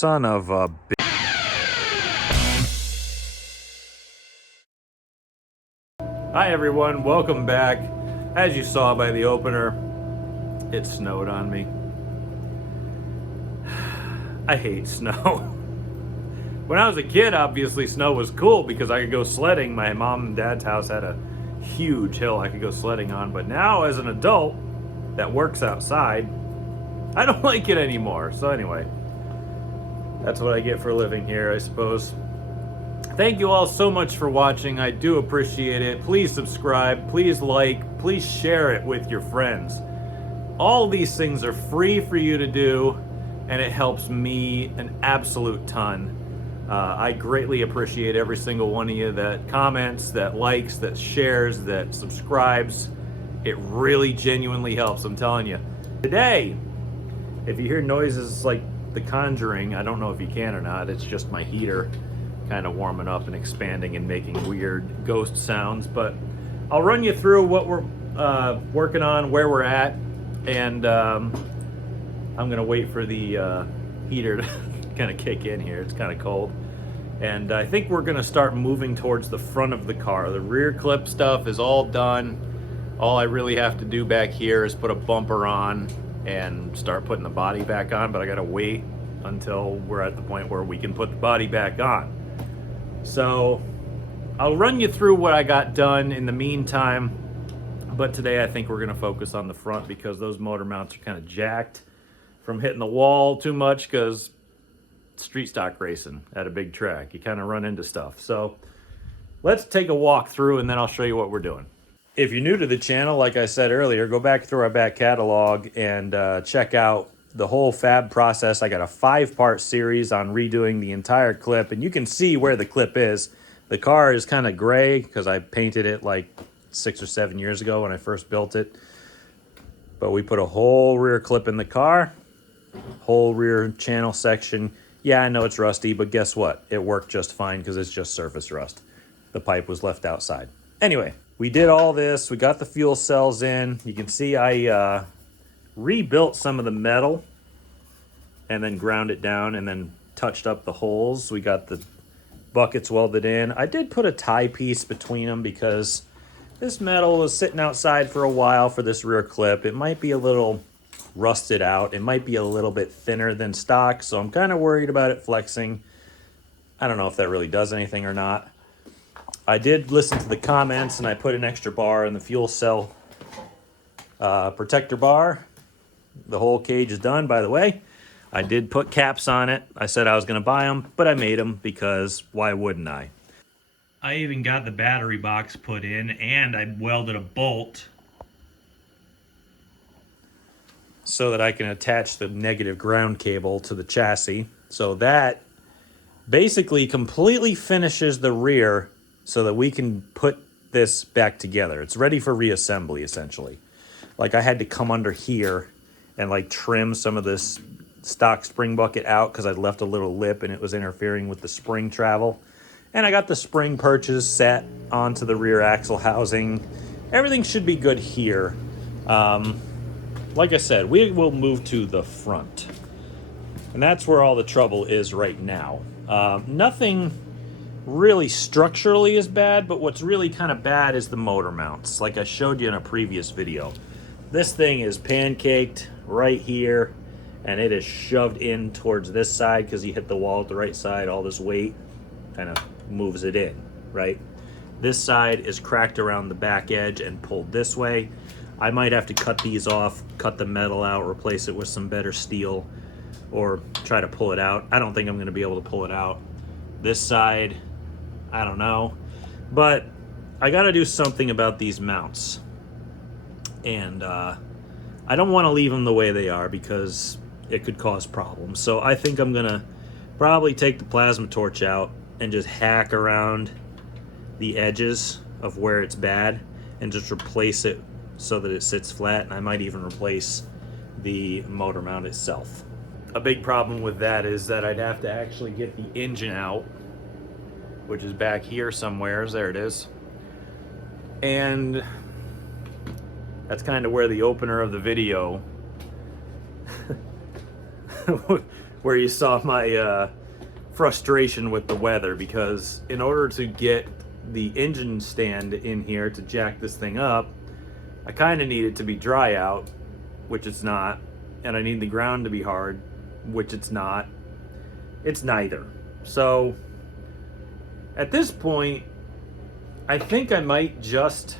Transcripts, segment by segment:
Son of a bitch. Hi everyone, welcome back. As you saw by the opener, it snowed on me. I hate snow. When I was a kid, obviously snow was cool because I could go sledding. My mom and dad's house had a huge hill I could go sledding on, but now as an adult that works outside, I don't like it anymore. So anyway, that's what I get for living here, I suppose. Thank you all so much for watching. I do appreciate it. Please subscribe, please like, please share it with your friends. All these things are free for you to do, and it helps me an absolute ton. I greatly appreciate every single one of you that comments, that likes, that shares, that subscribes. It really genuinely helps, I'm telling you. Today, if you hear noises like The Conjuring, I don't know if you can or not, it's just my heater kind of warming up and expanding and making weird ghost sounds, but I'll run you through what we're working on, where we're at, and I'm gonna wait for the heater to kind of kick in here. It's kind of cold, and I think we're gonna start moving towards the front of the car. The rear clip stuff is all done. All I really have to do back here is put a bumper on and start putting the body back on, but I gotta wait until we're at the point where we can put the body back on. So I'll run you through what I got done in the meantime, but today I think we're gonna focus on the front because those motor mounts are kind of jacked from hitting the wall too much, because street stock racing at a big track, you kind of run into stuff. So let's take a walk through and then I'll show you what we're doing. If you're new to the channel, like I said earlier, go back through our back catalog and check out the whole fab process. I got a 5-part series on redoing the entire clip, and you can see where the clip is. The car is kind of gray because I painted it like 6 or 7 years ago when I first built it. But we put a whole rear clip in the car, whole rear channel section. Yeah, I know it's rusty, but guess what? It worked just fine because it's just surface rust. The pipe was left outside. Anyway, we did all this. We got the fuel cells in. You can see I rebuilt some of the metal and then ground it down and then touched up the holes. We got the buckets welded in. I did put a tie piece between them because this metal was sitting outside for a while for this rear clip. It might be a little rusted out. It might be a little bit thinner than stock, so I'm kind of worried about it flexing. I don't know if that really does anything or not. I did listen to the comments and I put an extra bar in the fuel cell protector bar. The whole cage is done, by the way. I did put caps on it. I said I was going to buy them, but I made them because why wouldn't I? I even got the battery box put in, and I welded a bolt so that I can attach the negative ground cable to the chassis. So that basically completely finishes the rear so that we can put this back together. It's ready for reassembly, essentially. Like, I had to come under here and like trim some of this stock spring bucket out because I'd left a little lip and it was interfering with the spring travel. And I got the spring purchase set onto the rear axle housing. Everything should be good here. Like I said, we will move to the front. And that's where all the trouble is right now. Nothing really structurally is bad, but what's really kind of bad is the motor mounts, like I showed you in a previous video. This thing is pancaked right here, and it is shoved in towards this side because you hit the wall at the right side. All this weight kind of moves it in, right? This side is cracked around the back edge and pulled this way. I might have to cut these off, cut the metal out, replace it with some better steel, or try to pull it out. I don't think I'm going to be able to pull it out. This side, I don't know. But I got to do something about these mounts. And I don't want to leave them the way they are because it could cause problems. So I think I'm going to probably take the plasma torch out and just hack around the edges of where it's bad and just replace it so that it sits flat. And I might even replace the motor mount itself. A big problem with that is that I'd have to actually get the engine out, which is back here somewhere. There it is. And that's kind of where the opener of the video where you saw my frustration with the weather, because in order to get the engine stand in here to jack this thing up, I kind of need it to be dry out, which it's not, and I need the ground to be hard, which it's not. It's neither. So at this point, I think I might just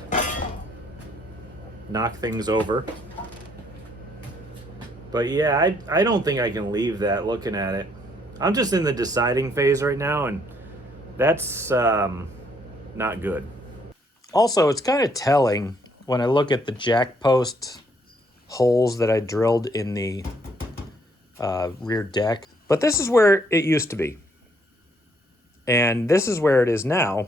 knock things over. But yeah, I don't think I can leave that looking at it. I'm just in the deciding phase right now, and that's not good. Also, it's kind of telling when I look at the jack post holes that I drilled in the rear deck. But this is where it used to be. And this is where it is now,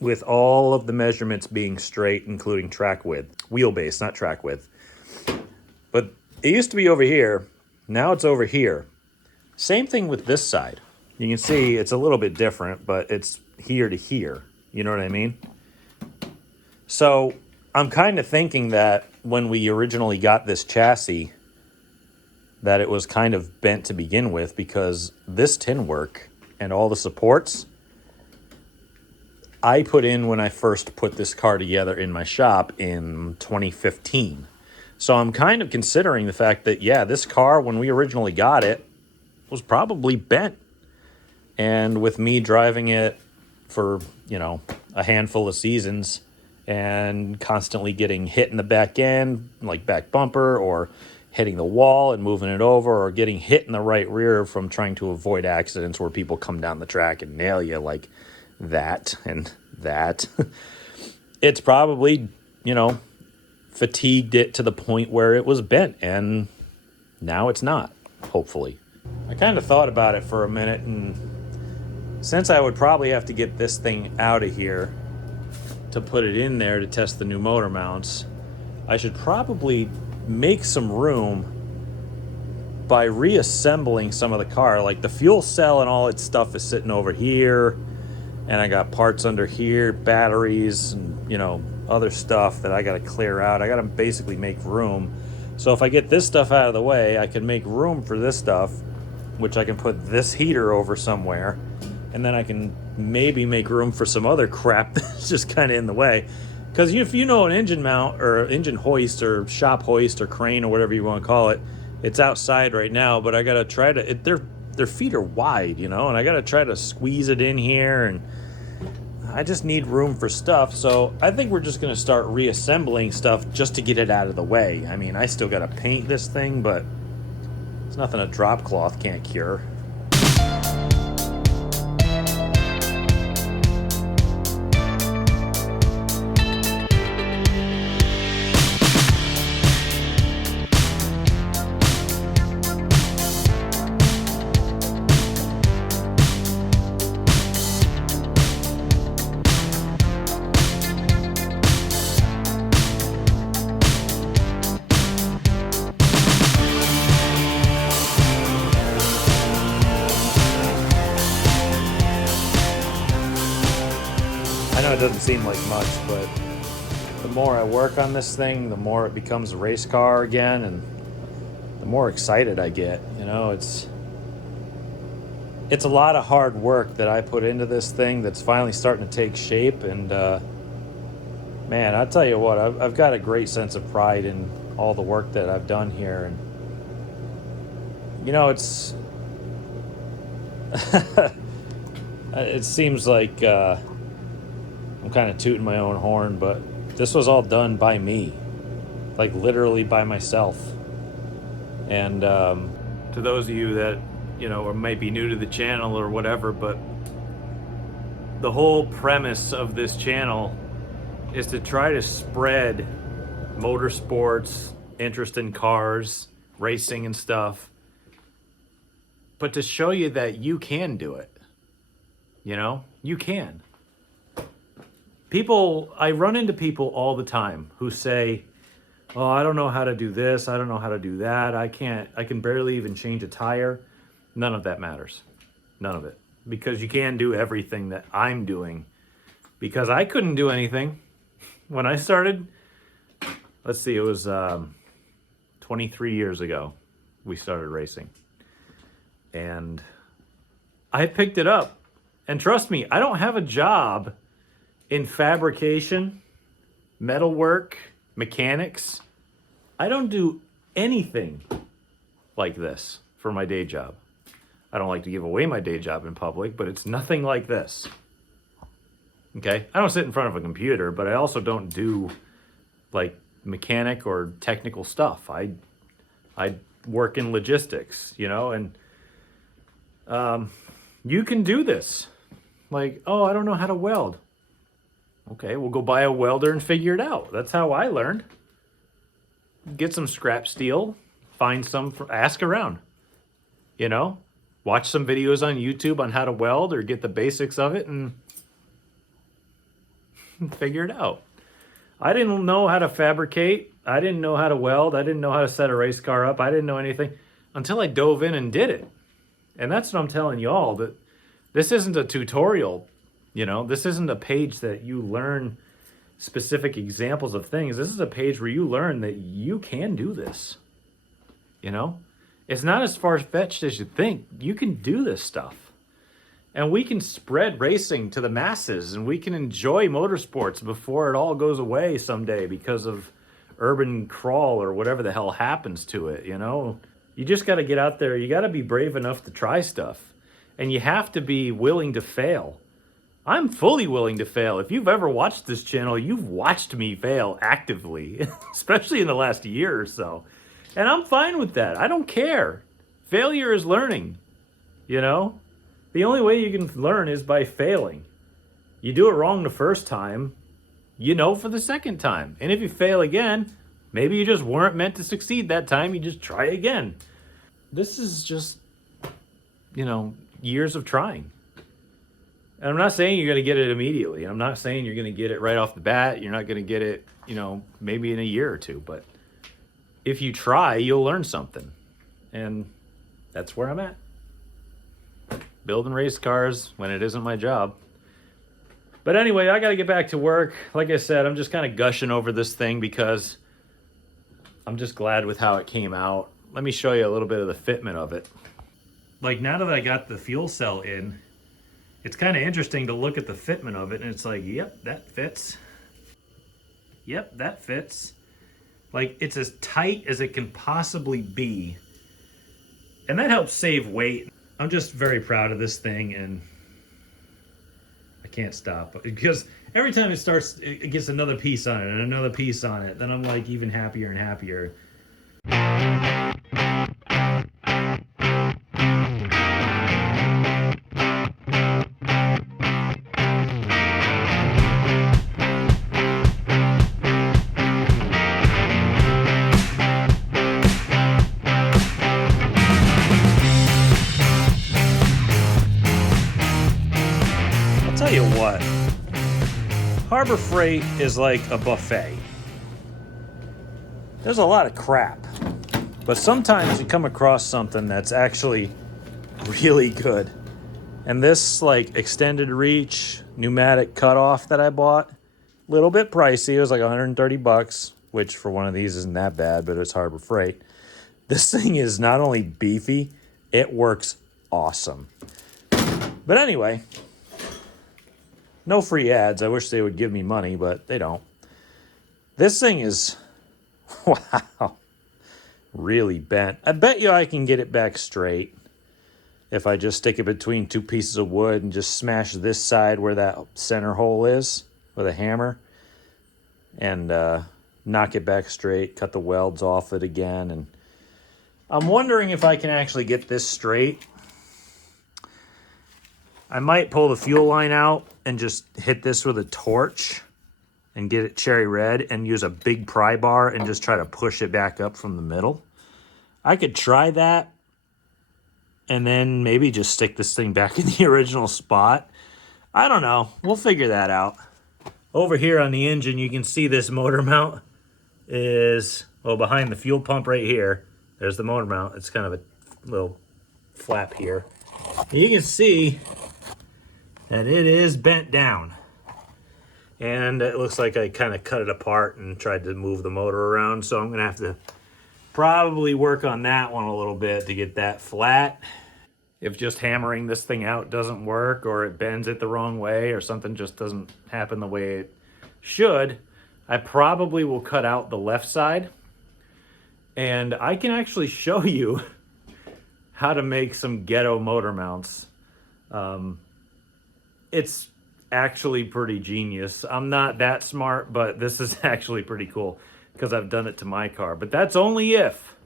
with all of the measurements being straight, including track width. Wheelbase, not track width. But it used to be over here. Now it's over here. Same thing with this side. You can see it's a little bit different, but it's here to here. You know what I mean? So I'm kind of thinking that when we originally got this chassis, that it was kind of bent to begin with, because this tin work and all the supports I put in when I first put this car together in my shop in 2015. So I'm kind of considering the fact that, yeah, this car, when we originally got it, was probably bent. And with me driving it for, a handful of seasons and constantly getting hit in the back end, like back bumper, or hitting the wall and moving it over, or getting hit in the right rear from trying to avoid accidents where people come down the track and nail you like that and that. It's probably, fatigued it to the point where it was bent, and now it's not, hopefully. I kind of thought about it for a minute, and since I would probably have to get this thing out of here to put it in there to test the new motor mounts, I should probably make some room by reassembling some of the car. Like the fuel cell and all its stuff is sitting over here, and I got parts under here, batteries, and other stuff that I got to clear out. I got to basically make room. So if I get this stuff out of the way, I can make room for this stuff, which I can put this heater over somewhere, and then I can maybe make room for some other crap that's just kind of in the way. Because if you know an engine mount or engine hoist or shop hoist or crane or whatever you want to call it, it's outside right now, but I got to try to, their feet are wide, and I got to try to squeeze it in here, and I just need room for stuff. So I think we're just going to start reassembling stuff just to get it out of the way. I mean, I still got to paint this thing, but it's nothing a drop cloth can't cure. I know it doesn't seem like much, but the more I work on this thing, the more it becomes a race car again, and the more excited I get. It's a lot of hard work that I put into this thing that's finally starting to take shape, and man, I'll tell you what, I've got a great sense of pride in all the work that I've done here, and it's it seems like I'm kind of tooting my own horn, but this was all done by me, like literally by myself. And to those of you that or might be new to the channel or whatever, but the whole premise of this channel is to try to spread motorsports, interest in cars, racing and stuff, but to show you that you can do it. You can. I run into people all the time who say, oh, I don't know how to do this, I don't know how to do that, I can barely even change a tire. None of that matters. None of it. Because you can do everything that I'm doing. Because I couldn't do anything when I started. Let's see, it was 23 years ago we started racing. And I picked it up. And trust me, I don't have a job in fabrication, metalwork, mechanics. I don't do anything like this for my day job. I don't like to give away my day job in public, but it's nothing like this. Okay? I don't sit in front of a computer, but I also don't do like mechanic or technical stuff. I work in logistics, you know, and you can do this. Like, oh, I don't know how to weld. Okay, we'll go buy a welder and figure it out. That's how I learned. Get some scrap steel, find some, ask around, you know, watch some videos on YouTube on how to weld or get the basics of it and figure it out. I didn't know how to fabricate. I didn't know how to weld. I didn't know how to set a race car up. I didn't know anything until I dove in and did it. And that's what I'm telling y'all, that this isn't a tutorial, you know, this isn't a page that you learn specific examples of things. This is a page where you learn that you can do this, you know? It's not as far-fetched as you think. You can do this stuff. And we can spread racing to the masses, and we can enjoy motorsports before it all goes away someday because of urban crawl or whatever the hell happens to it, you know? You just got to get out there. You got to be brave enough to try stuff. And you have to be willing to fail. I'm fully willing to fail. If you've ever watched this channel, you've watched me fail actively, especially in the last year or so. And I'm fine with that. I don't care. Failure is learning, you know? The only way you can learn is by failing. You do it wrong the first time, you know for the second time. And if you fail again, maybe you just weren't meant to succeed that time. You just try again. This is just, you know, years of trying. And I'm not saying you're going to get it immediately. I'm not saying you're going to get it right off the bat. You're not going to get it, you know, maybe in a year or two. But if you try, you'll learn something. And that's where I'm at. Building race cars when it isn't my job. But anyway, I got to get back to work. Like I said, I'm just kind of gushing over this thing because I'm just glad with how it came out. Let me show you a little bit of the fitment of it. Like now that I got the fuel cell in, it's kind of interesting to look at the fitment of it, and it's like, yep, that fits. Yep, that fits. Like, it's as tight as it can possibly be. And that helps save weight. I'm just very proud of this thing, and I can't stop. Because every time it gets another piece on it and another piece on it, then I'm like even happier and happier. Tell you what, Harbor Freight is like a buffet. There's a lot of crap, but sometimes you come across something that's actually really good. And this like extended reach pneumatic cutoff that I bought, a little bit pricey. It was like 130 bucks, which for one of these isn't that bad, but it's Harbor Freight. This thing is not only beefy, it works awesome. But anyway, no free ads. I wish they would give me money, but they don't. This thing is, wow, really bent. I bet you I can get it back straight if I just stick it between two pieces of wood and just smash this side where that center hole is with a hammer and knock it back straight, cut the welds off it again. And I'm wondering if I can actually get this straight. I might pull the fuel line out and just hit this with a torch and get it cherry red and use a big pry bar and just try to push it back up from the middle. I could try that and then maybe just stick this thing back in the original spot. I don't know. We'll figure that out. Over here on the engine, you can see this motor mount is, well, behind the fuel pump right here. There's the motor mount. It's kind of a little flap here. You can see that it is bent down. And it looks like I kind of cut it apart and tried to move the motor around. So I'm going to have to probably work on that one a little bit to get that flat. if just hammering this thing out doesn't work, or it bends it the wrong way, or something just doesn't happen the way it should, I probably will cut out the left side. And I can actually show you how to make some ghetto motor mounts. It's actually pretty genius. I'm not that smart, but this is actually pretty cool because I've done it to my car. But that's only if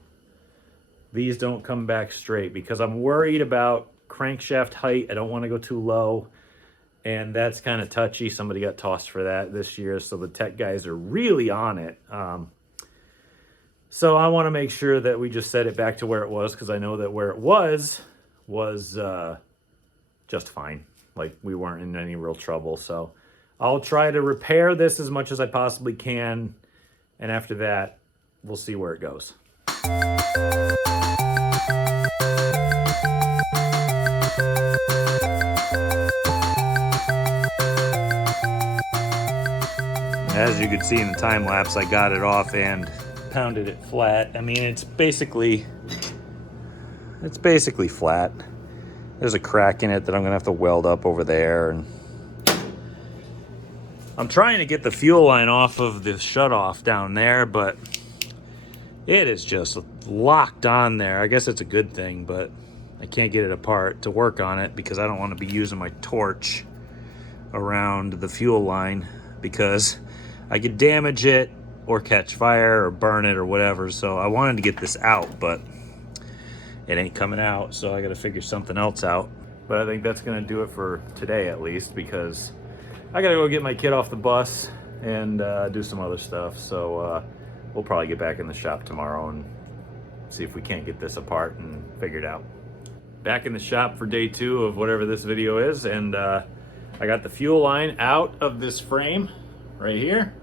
these don't come back straight, because I'm worried about crankshaft height. I don't want to go too low, and that's kind of touchy. Somebody got tossed for that this year, so the tech guys are really on it. So I want to make sure that we just set it back to where it was, because I know that where it was just fine. Like, we weren't in any real trouble. So I'll try to repair this as much as I possibly can, and after that, we'll see where it goes. As you can see in the time lapse, I got it off and pounded it flat. I mean, it's basically flat. There's a crack in it that I'm gonna have to weld up over there, and I'm trying to get the fuel line off of the shutoff down there, but it is just locked on there. I guess it's a good thing, but I can't get it apart to work on it because I don't want to be using my torch around the fuel line, because I could damage it or catch fire or burn it or whatever. So I wanted to get this out, but it ain't coming out, so I got to figure something else out. But I think that's going to do it for today, at least, because I got to go get my kid off the bus and do some other stuff. So we'll probably get back in the shop tomorrow and see if we can't get this apart and figured out. Back in the shop for day 2 of whatever this video is, and I got the fuel line out of this frame right here,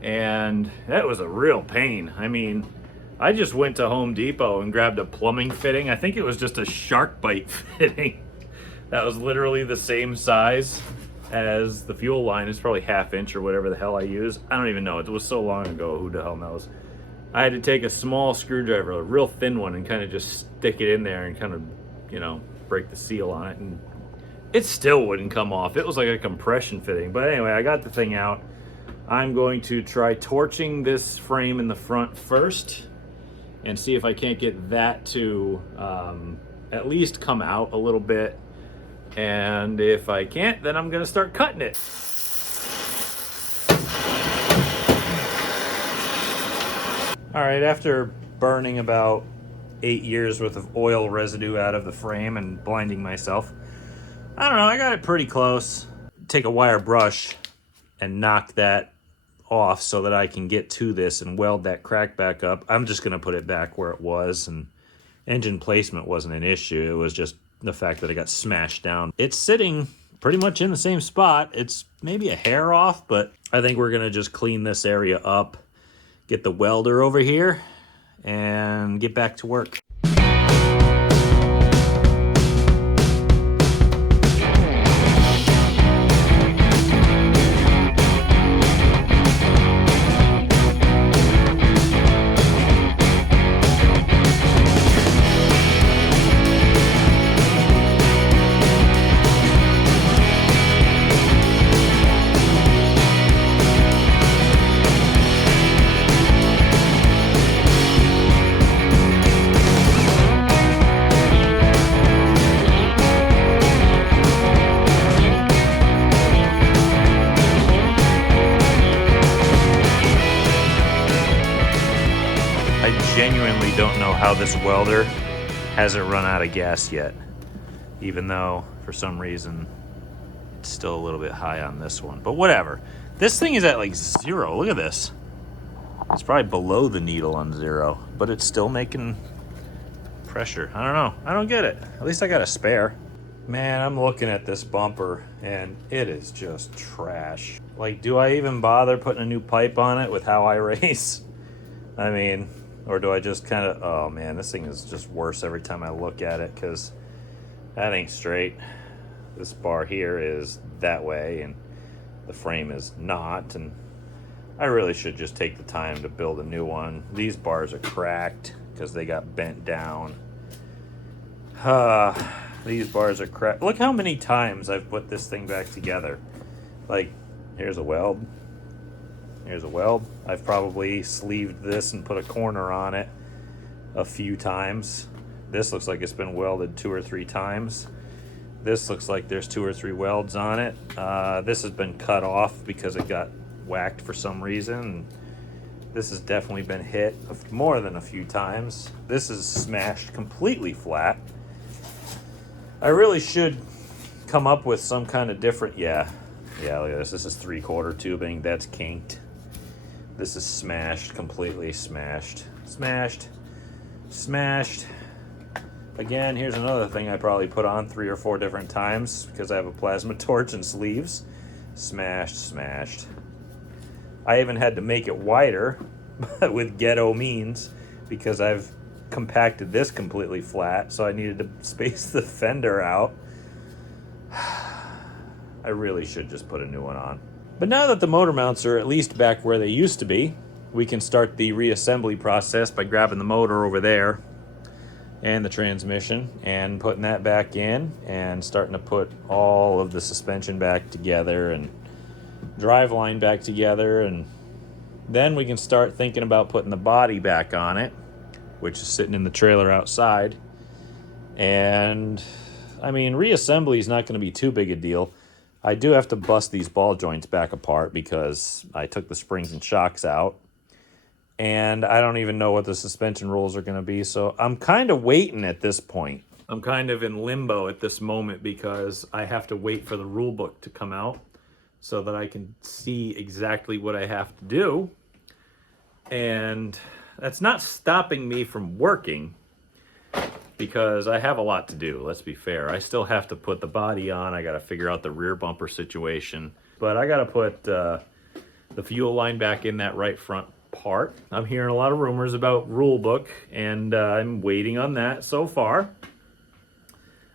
and that was a real pain. I mean, I just went to Home Depot and grabbed a plumbing fitting. I think it was just a shark bite fitting that was literally the same size as the fuel line. It's probably 1/2 inch or whatever the hell I use. I don't even know, it was so long ago, who the hell knows. I had to take a small screwdriver, a real thin one, and kind of just stick it in there and kind of, you know, break the seal on it, and it still wouldn't come off. It was like a compression fitting. But anyway, I got the thing out. I'm going to try torching this frame in the front first and see if I can't get that to at least come out a little bit. And if I can't, then I'm gonna start cutting it. All right, after burning about 8 years worth of oil residue out of the frame and blinding myself, I don't know, I got it pretty close. Take a wire brush and knock that off so that I can get to this and weld that crack back up. I'm just gonna put it back where it was, and engine placement wasn't an issue. It was just the fact that it got smashed down. It's sitting pretty much in the same spot. It's maybe a hair off, but I think we're gonna just clean this area up, get the welder over here, and get back to work. Genuinely don't know how this welder hasn't run out of gas yet, even though for some reason it's still a little bit high on this one, but whatever. This thing is at like 0. Look at this. It's probably below the needle on 0, but it's still making pressure. I don't know. I don't get it. At least I got a spare. Man, I'm looking at this bumper and it is just trash. Like, do I even bother putting a new pipe on it with how I race? I mean, or do I just kind of, oh man, this thing is just worse every time I look at it, because that ain't straight. This bar here is that way and the frame is not, and I really should just take the time to build a new one. These bars are cracked because they got bent down. These bars are crap. Look how many times I've put this thing back together. Like, here's a weld. Here's a weld. I've probably sleeved this and put a corner on it a few times. This looks like it's been welded 2 or 3 times. This looks like there's 2 or 3 welds on it. This has been cut off because it got whacked for some reason. This has definitely been hit more than a few times. This is smashed completely flat. I really should come up with some kind of different, yeah, look at this. This is 3/4 tubing. That's kinked. This is smashed, completely smashed. Smashed. Again, here's another thing I probably put on 3 or 4 different times because I have a plasma torch and sleeves. Smashed. I even had to make it wider with ghetto means because I've compacted this completely flat, so I needed to space the fender out. I really should just put a new one on. But now that the motor mounts are at least back where they used to be, we can start the reassembly process by grabbing the motor over there and the transmission and putting that back in and starting to put all of the suspension back together and drive line back together, and then we can start thinking about putting the body back on it, which is sitting in the trailer outside. And I mean, reassembly is not going to be too big a deal. I do have to bust these ball joints back apart because I took the springs and shocks out, and I don't even know what the suspension rolls are going to be, so I'm kind of waiting at this point. I'm kind of in limbo at this moment because I have to wait for the rule book to come out so that I can see exactly what I have to do. And that's not stopping me from working because I have a lot to do, let's be fair. I still have to put the body on. I got to figure out the rear bumper situation. But I got to put the fuel line back in that right front part. I'm hearing a lot of rumors about rule book, and I'm waiting on that so far.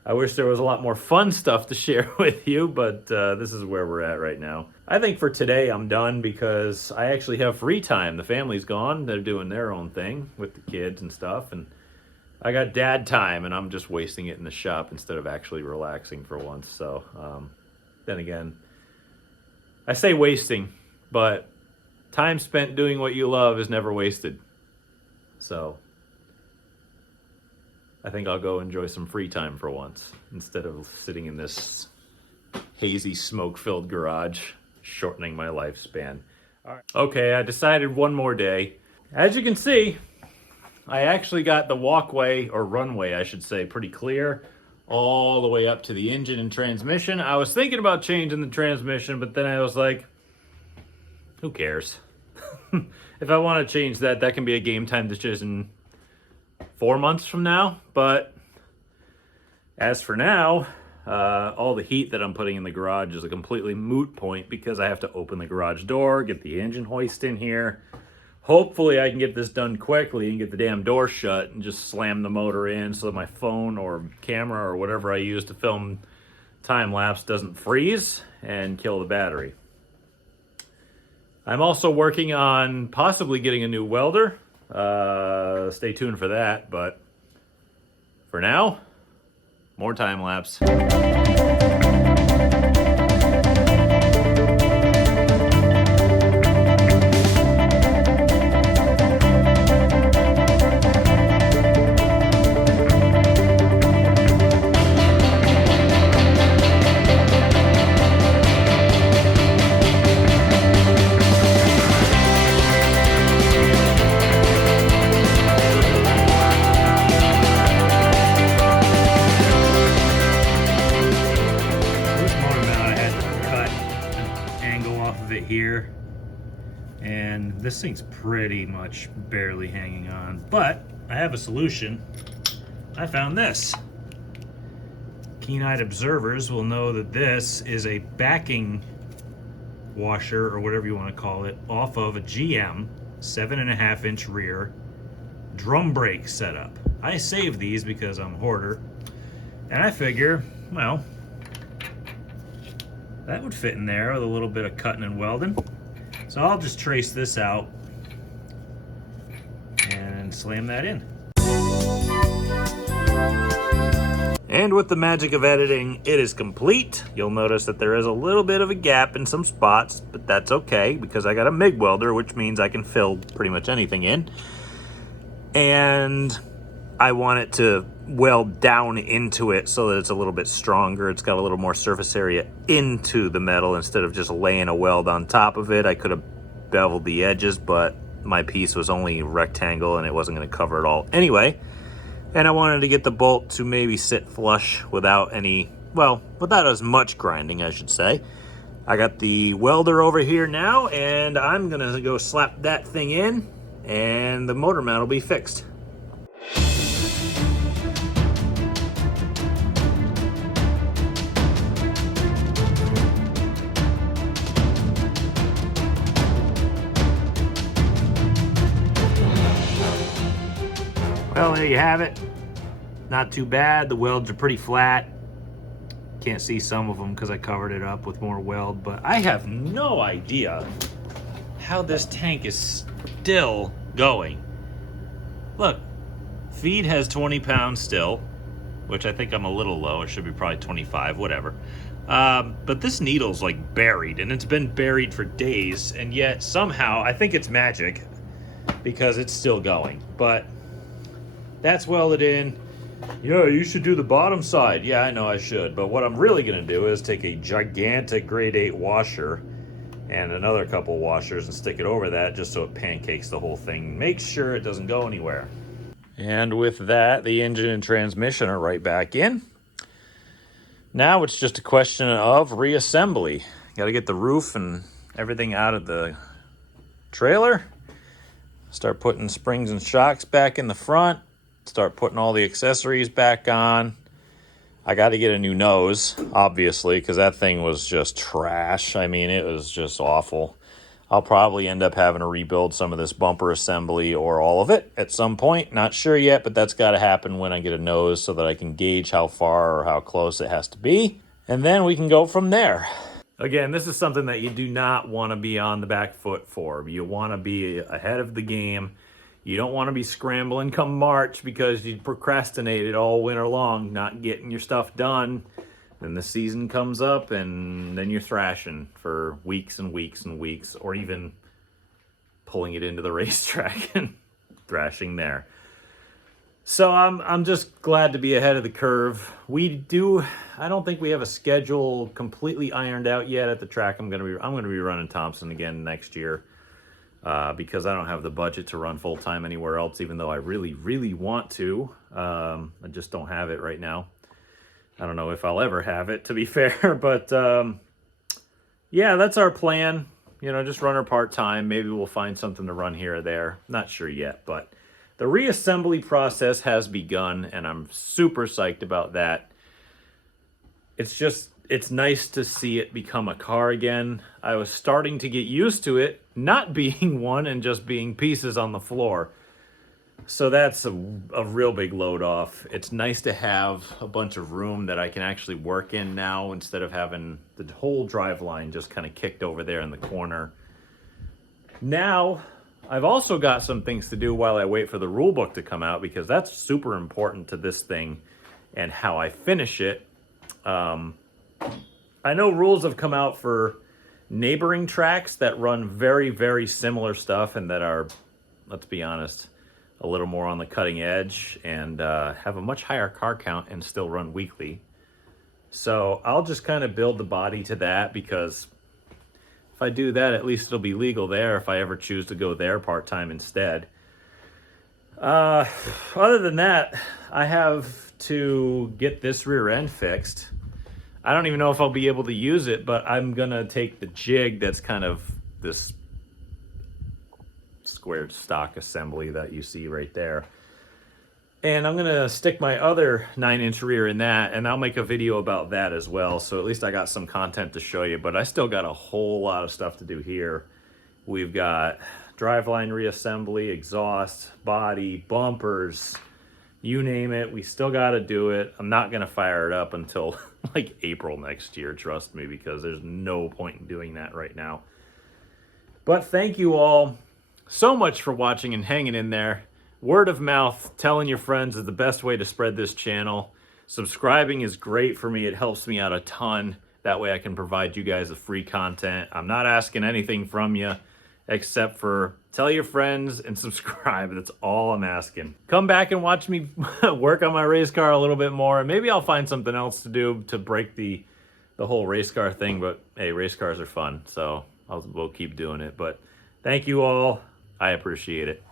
I wish there was a lot more fun stuff to share with you, but this is where we're at right now. I think for today I'm done because I actually have free time. The family's gone. They're doing their own thing with the kids and stuff, and I got dad time, and I'm just wasting it in the shop instead of actually relaxing for once. So then again, I say wasting, but time spent doing what you love is never wasted. So I think I'll go enjoy some free time for once instead of sitting in this hazy, smoke-filled garage, shortening my lifespan. All right. Okay, I decided one more day. As you can see, I actually got the walkway, or runway I should say, pretty clear all the way up to the engine and transmission. I was thinking about changing the transmission, but then I was like, who cares? If I want to change that, that can be a game time decision 4 months from now. But as for now, all the heat that I'm putting in the garage is a completely moot point because I have to open the garage door, get the engine hoist in here. Hopefully I can get this done quickly and get the damn door shut and just slam the motor in so that my phone or camera or whatever I use to film time lapse doesn't freeze and kill the battery. I'm also working on possibly getting a new welder. Stay tuned for that, but for now, more time lapse. Here, and this thing's pretty much barely hanging on, but I have a solution. I found this. Keen-eyed observers will know that this is a backing washer, or whatever you want to call it, off of a GM 7.5-inch rear drum brake setup. I save these because I'm a hoarder, and I figure, well, that would fit in there with a little bit of cutting and welding. So I'll just trace this out and slam that in. And with the magic of editing, it is complete. You'll notice that there is a little bit of a gap in some spots, but that's okay because I got a MIG welder, which means I can fill pretty much anything in. And I want it to weld down into it so that it's a little bit stronger. It's got a little more surface area into the metal instead of just laying a weld on top of it. I could have beveled the edges, but my piece was only rectangle and it wasn't going to cover it all anyway. And I wanted to get the bolt to maybe sit flush without any, well, without as much grinding, I should say. I got the welder over here now, and I'm gonna go slap that thing in, and the motor mount will be fixed. Well, there you have it. Not too bad. The welds are pretty flat. Can't see some of them because I covered it up with more weld, but I have no idea how this tank is still going. Look, feed has 20 pounds still, which I think I'm a little low. It should be probably 25, whatever. But this needle's like buried, and it's been buried for days, and yet somehow, I think it's magic because it's still going. But that's welded in. Yeah, you should do the bottom side. Yeah, I know I should. But what I'm really going to do is take a gigantic grade 8 washer and another couple washers and stick it over that just so it pancakes the whole thing. Make sure it doesn't go anywhere. And with that, the engine and transmission are right back in. Now it's just a question of reassembly. Got to get the roof and everything out of the trailer. Start putting springs and shocks back in the front. Start putting all the accessories back on. I got to get a new nose, obviously, because that thing was just trash. I mean, it was just awful. I'll probably end up having to rebuild some of this bumper assembly or all of it at some point. Not sure yet, but that's got to happen when I get a nose so that I can gauge how far or how close it has to be. And then we can go from there. Again, this is something that you do not want to be on the back foot for. You want to be ahead of the game. You don't want to be scrambling come March because you procrastinated all winter long, not getting your stuff done. Then the season comes up and then you're thrashing for weeks and weeks and weeks, or even pulling it into the racetrack and thrashing there. So I'm just glad to be ahead of the curve. I don't think we have a schedule completely ironed out yet at the track. I'm gonna be running Thompson again next year. Because I don't have the budget to run full-time anywhere else, even though I really, really want to. I just don't have it right now. I don't know if I'll ever have it, to be fair. But, yeah, that's our plan. You know, just run her part-time. Maybe we'll find something to run here or there. Not sure yet. But the reassembly process has begun, and I'm super psyched about that. It's nice to see it become a car again. I was starting to get used to it not being one and just being pieces on the floor. So that's a real big load off. It's nice to have a bunch of room that I can actually work in now instead of having the whole drive line just kind of kicked over there in the corner. Now, I've also got some things to do while I wait for the rule book to come out because that's super important to this thing and how I finish it. I know rules have come out for neighboring tracks that run very, very similar stuff and that are, let's be honest, a little more on the cutting edge and have a much higher car count and still run weekly. So I'll just kind of build the body to that because if I do that, at least it'll be legal there if I ever choose to go there part-time instead. Other than that, I have to get this rear end fixed. I don't even know if I'll be able to use it, but I'm gonna take the jig that's kind of this squared stock assembly that you see right there. And I'm gonna stick my other 9-inch rear in that, and I'll make a video about that as well. So at least I got some content to show you, but I still got a whole lot of stuff to do here. We've got driveline reassembly, exhaust, body, bumpers, you name it, we still got to do it. I'm not going to fire it up until like April next year, trust me, because there's no point in doing that right now. But thank you all so much for watching and hanging in there. Word of mouth, telling your friends is the best way to spread this channel. Subscribing is great for me. It helps me out a ton. That way I can provide you guys with free content. I'm not asking anything from you except for tell your friends and subscribe. That's all I'm asking. Come back and watch me work on my race car a little bit more. Maybe I'll find something else to do to break the whole race car thing, but hey, race cars are fun, so we'll keep doing it. But thank you all. I appreciate it.